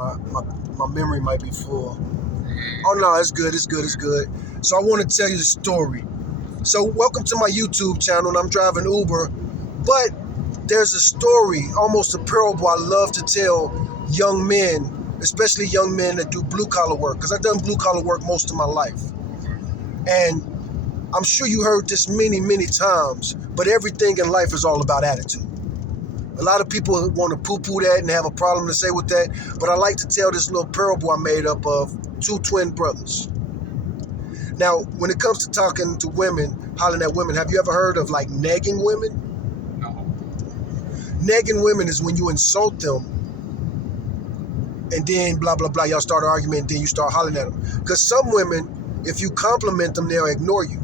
My memory might be full. Oh no, it's good. So I want to tell you the story. So welcome to my YouTube channel, and I'm driving Uber, but there's a story, almost a parable I love to tell young men, especially young men that do blue collar work, because I've done blue collar work most of my life. And I'm sure you heard this many times, but everything in life is all about attitude. A lot of people want to poo-poo that and have a problem to say with that, but I like to tell this little parable I made up of two twin brothers. Now, when it comes to talking to women, hollering at women, have you ever heard of like negging women? No. Negging women is when you insult them and then blah, blah, blah, y'all start an argument and then you start hollering at them. Because some women, if you compliment them, they'll ignore you.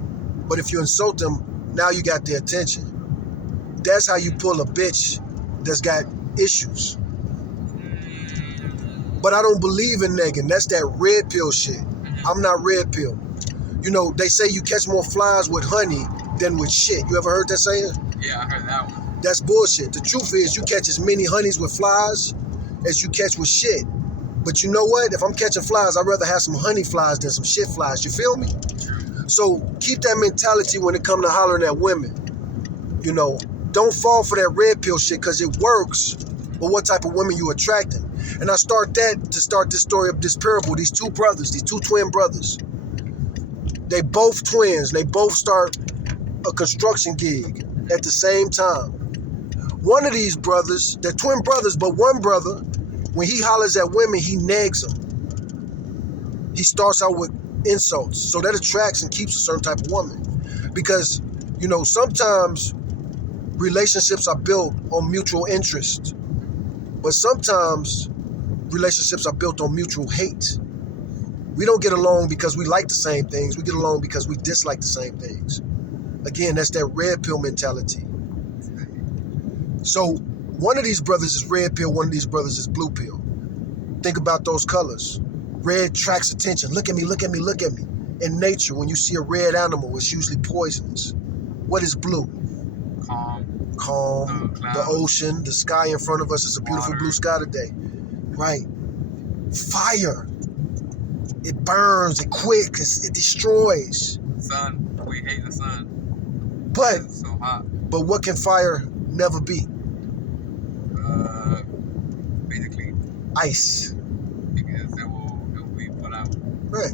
But if you insult them, now you got their attention. That's how you pull a bitch that's got issues. But I don't believe in negging. That's that red pill shit. I'm not red pill. You know, they say you catch more flies with honey than with shit. You ever heard that saying? Yeah, I heard that one. That's bullshit. The truth is you catch as many honeys with flies as you catch with shit. But you know what? If I'm catching flies, I'd rather have some honey flies than some shit flies. You feel me? So keep that mentality when it comes to hollering at women. You know, don't fall for that red pill shit because it works. But what type of women you attracting? And I start that to start this story of this parable. These two brothers, these two twin brothers. They both twins. They both start a construction gig at the same time. One of these brothers, they're twin brothers, but one brother, when he hollers at women, he nags them. He starts out with insults. So that attracts and keeps a certain type of woman. Because, you know, sometimes relationships are built on mutual interest. But sometimes relationships are built on mutual hate. We don't get along because we like the same things. We get along because we dislike the same things. Again, that's that red pill mentality. So one of these brothers is red pill, one of these brothers is blue pill. Think about those colors. Red attracts attention. Look at me, look at me, look at me. In nature, when you see a red animal, it's usually poisonous. What is blue? Calm. The ocean, the sky in front of us is a beautiful blue sky today. Right. Fire. It burns, it quicks, it destroys. Sun. We hate the sun. But It's so hot. But what can fire never be? Basically. Ice. Because it will be put out. Right.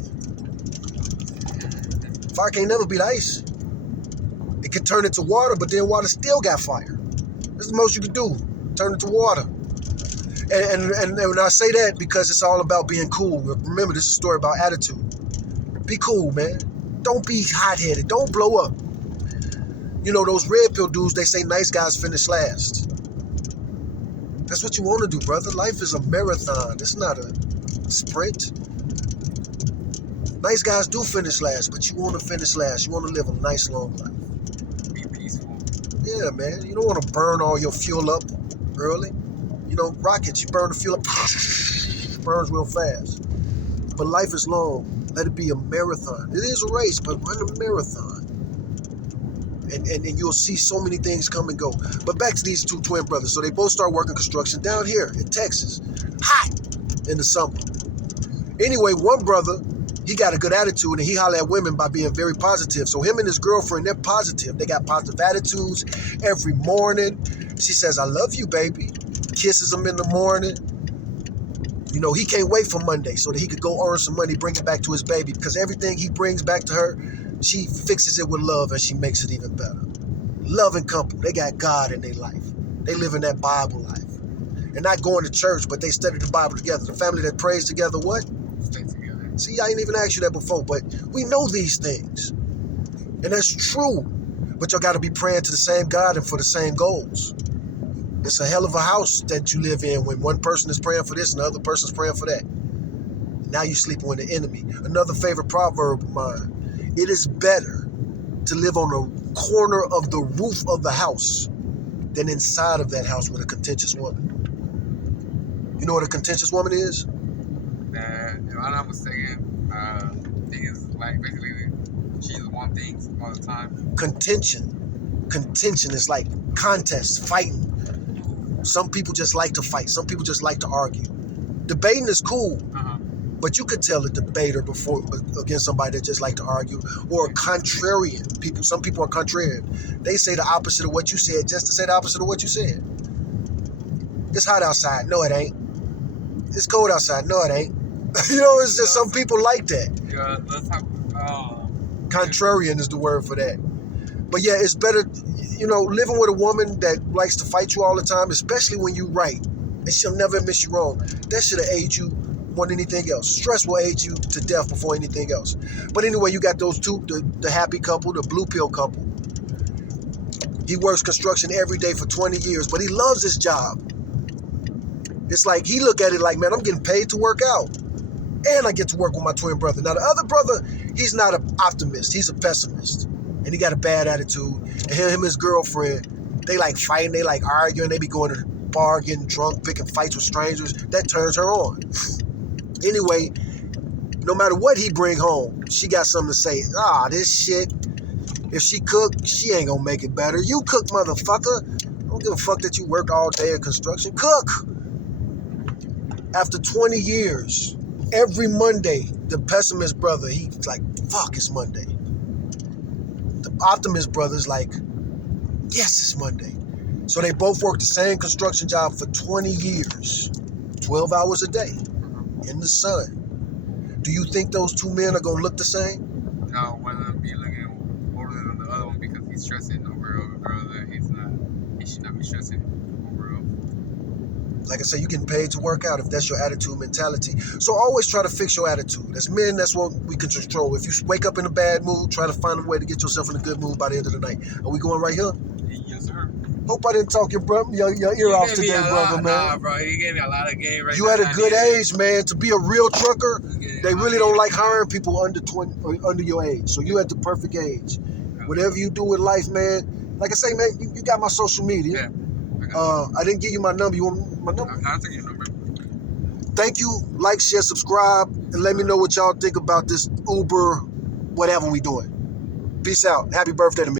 Fire can't never beat ice. It can turn into water, but then water still got fire. That's the most you can do. Turn it to water. And when I say that, because it's all about being cool. Remember, this is a story about attitude. Be cool, man. Don't be hot-headed. Don't blow up. You know, those red pill dudes, they say nice guys finish last. That's what you want to do, brother. Life is a marathon. It's not a sprint. Nice guys do finish last, but you want to finish last. You want to live a nice, long life. Be peaceful. Yeah, man. You don't want to burn all your fuel up early. You know, rockets, you burn the fuel up, burns real fast. But life is long. Let it be a marathon. It is a race, but run a marathon. And you'll see so many things come and go. But back to these two twin brothers. So they both start working construction down here in Texas. Hot in the summer. Anyway, one brother, he got a good attitude and he holler at women by being very positive. So him and his girlfriend, they're positive. They got positive attitudes every morning. She says, I love you, baby. Kisses him in the morning. You know, he can't wait for Monday so that he could go earn some money, bring it back to his baby. Because everything he brings back to her, she fixes it with love and she makes it even better. Love and company. They got God in their life. They live in that Bible life. And not going to church, but they study the Bible together. The family that prays together, what? Stay together. See, I ain't even asked you that before, but we know these things. And that's true. But y'all got to be praying to the same God and for the same goals. It's a hell of a house that you live in when one person is praying for this and the other person's praying for that. Now you're sleeping with the enemy. Another favorite proverb of mine. It is better to live on the corner of the roof of the house than inside of that house with a contentious woman. You know what a contentious woman is? If I'm not mistaken, things like basically she just wants things all the time. Contention is like contest, fighting. Some people just like to fight. Some people just like to argue. Debating is cool, Uh-huh. but you could tell a debater before against somebody that just like to argue, or a contrarian. Some people are contrarian. They say the opposite of what you said just to say the opposite of what you said. It's hot outside. No, it ain't. It's cold outside. No, it ain't. You know, it's just some people like that. Yeah, let's have. Contrarian is the word for that. But yeah, it's better, you know, living with a woman that likes to fight you all the time, especially when you right, and she'll never admit you wrong. That should have aged you more than anything else. Stress will age you to death before anything else. But anyway, you got those two, the happy couple, the blue pill couple. He works construction every day for 20 years, but he loves his job. It's like he look at it like, man, I'm getting paid to work out. And I get to work with my twin brother. Now, the other brother, he's not an optimist. He's a pessimist. And he got a bad attitude. And him and his girlfriend, they like fighting, they like arguing. They be going to the bar, getting drunk, picking fights with strangers. That turns her on. Anyway, no matter what he bring home, she got something to say. This shit, if she cook, she ain't gonna make it better. You cook, motherfucker. I don't give a fuck that you worked all day in construction. Cook. After 20 years, every Monday, the pessimist brother, he's like, fuck, it's Monday. The optimist brother's like, yes, it's Monday. So they both worked the same construction job for 20 years, 12 hours a day in the sun. Do you think those two men are going to look the same? No, one of them be looking older than the other one because he's stressing over a girl that he should not be stressing over. Like I said, you're getting paid to work out if that's your attitude mentality. So always try to fix your attitude. As men, that's what we can control. If you wake up in a bad mood, try to find a way to get yourself in a good mood by the end of the night. Are we going right here? Yes, sir. Hope I didn't talk your ear off today, brother, man. Nah, bro, he gave me a lot of game right You now. at a good age, man. To be a real trucker, they really don't like hiring people under 20 or under your age. So you at the perfect age. Whatever you do with life, man. Like I say, man, you got my social media. Yeah. I didn't give you my number. You want my number? I'll take your number. Thank you. Like, share, subscribe, and let me know what y'all think about this Uber, whatever we doing. Peace out. Happy birthday to me.